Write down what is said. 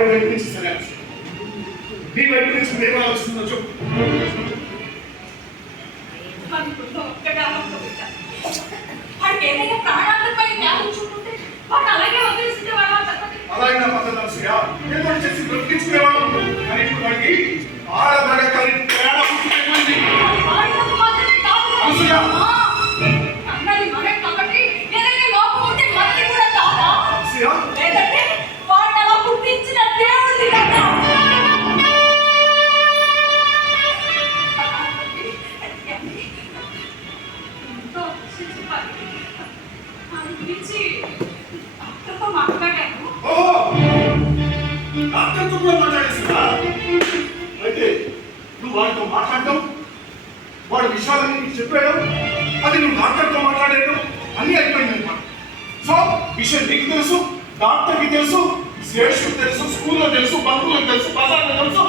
వాడి వైపు నుంచి సరే నీ వైపు నుంచి ఏం ఆలోచిస్తుందో చెప్పు. అలాగే నా పద్ధతి అనసూయ ఏదో చేసి బ్రతికించుకునేవాడు. కానీ ఇప్పుడు వాడికి ఆడబడ కానీ తేడా పుట్టుకుపోయింది. అనసూయ డాక్టర్తో కూడా మాట్లాడేసిందా? అయితే నువ్వు వాడితో మాట్లాడటం, వాడి విషయాలన్నీ నీకు చెప్పాడు, అది నువ్వు డాక్టర్తో మాట్లాడేయడం అన్నీ అయిపోయింది అనమాట. సో విషయం నీకు తెలుసు, డాక్టర్కి తెలుసు, శేషుకు తెలుసు, స్కూల్లో తెలుసు, బంధువులకు తెలుసు, బజార్లో తెలుసు,